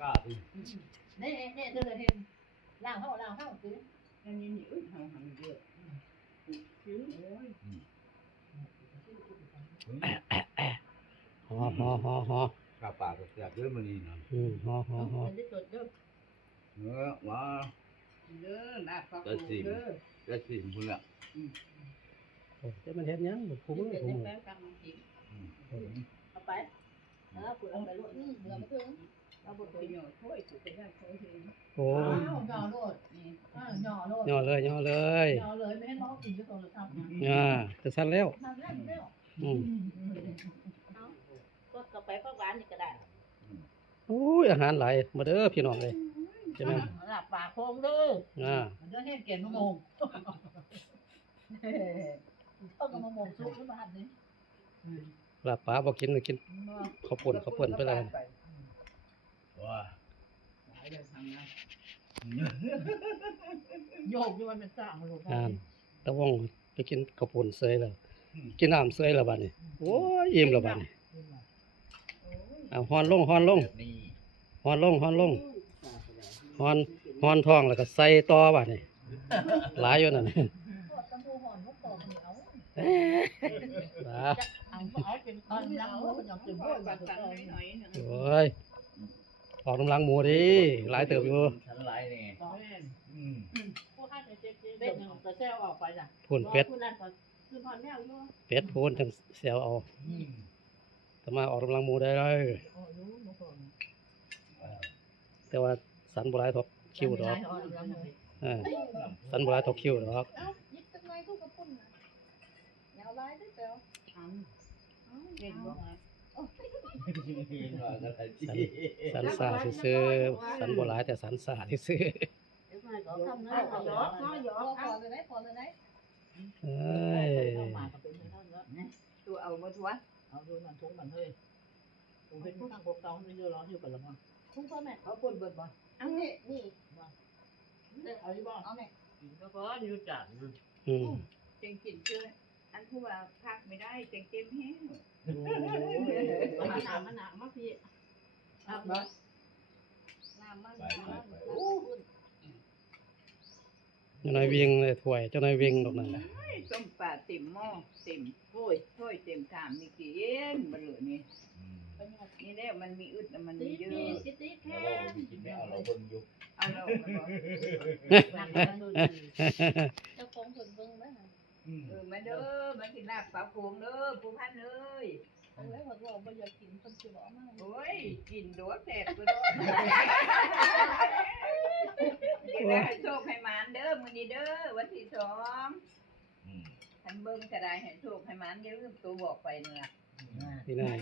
กล้าดิ นี่เธอเลยเห็นล่างเข้าซื้อ อันนี้นี่อึดหางเยอะชิ้นโอ้ย ฮอ กล้าปากก็อยากเยอะมันนี่นะ ฮอ มันได้สดเยอะ เนื้อว่า เด้อลาบฟักเด้อ จะสิมพุ่นละ จะมันเฮ็ดยังบ่คุ้ม เป็น คุ้ม แป้งกำลังกิน เอาไปคุณเอาไปลวกเราไม่ถึงเราบด ไปหน่อยถ้วยถูกไปได้ถ้วยเอง โอ้ หน่อโลด นี่ หน่อโลด ย่อเลย หน่อเลยไม่ให้น้องกินก็โทรศัพท์ จะสั่นแล้ว ทำได้ไม่ได้ ก็กาแฟก็หวานนี่ก็ได้ โอ้ยอาหารหลายมาเด้อพี่น้องเลยใช่ไหม ลาบปลาโค้งเด้อ มันจะให้เกียรติมะมงต้องกับมะมงซุปหรือเปล่าเนี่ย ลาบปลาบ่กินกินข้าวป่นไปเลย ว่า โยกด้วยมันเป็นสร้างมันหลุด ตะวงไปกินข้าวป่นเสยแล้วกินน้ำเสยแล้วบัดนี้โอ้ยอิ่มแล้วบัดนี้ฮอนลง นี่ ฮอนท้องแล้วก็ใส่ต่อบัดนี้หลายอยู่นั่น ตะมูหอนมุกปอกเหนียว เอาเป็นตอนล้างมือเป็นอย่างตื่น พ่อ เต้น ปัดตันหน่อยหนึ่ง โอ้ยออกกำลังหมูดิหลายเติบอยู่ ฉันหลายนี่ พวกข้าจะเจ๊เป็นอย่างกระเซลออกไปจ้ะ พูนเป็ด คุณนั่นก็คือพอนแมวอยู่ เป็ดพูนจังเสียวเอาแต่มาออกกำลังหมูได้เลย โอ้ยรู้มุกปอก แต่ว่าสันบ่หลายทอกคิวดอกสันบ่หลายทอกคิวดอก เอ้ายิบตั้งไงทุกกระปุ่นนะแนวลายได้เจ้า เก่งบ่ สันสาซื่อๆสันบ่หลายแต่สันสาซื่อ ก็ทำนะพอเลยไหนเอ้ย มาก็เป็นเท่านี้ ตัวเอาบ่ทัว เอาดูมันทุ่งมันเฮ้ยผมเป็นผู้ตั้งปกครองไม่เยอะร้อนอยู่กันละมั้งทุ่งพ่อแม่เขาปนเบิดบ่ อันนี้นี่ เอาอยู่บ่เอาแม่ ก็พออยู่จัด อืม เจงกินเชื่ออันผู้ว่าพักไม่ได้เจงเต็มแห้ง มันหนามาพี่ครับบ่ น้ำมัน เจ้านายวิ่งเลยถ้วยเจ้านายวิ่งดอกนั่นแหละ ต้มปลาเต็มหม้อเต็มถ้วยเต็มถามมีกินบ่เหลือนี่นี่แหละมันมีอึดมันมีเยอะ ติ๊กแค่ เรากินไม่เอาเราเบิ่งอยู่ เอาเราไปบ่ เจ้าของเพิ่นเบิ่งได้ มาเด้อมากินลาบปลาโขงเด้อผู้พันเอ้ย โอ้ยว่าบ่อยากกินเพิ่นสิบ่มา โอ้ยกินโดดแสบก็โดดกินได้ให้โชคให้หมานเด้อมื้อนี้เด้อวันที่2ท่านเบิ่งก็ได้ให้โชคให้หมานอย่าลืมตัวบอกไปนั่นล่ะ นี่นาย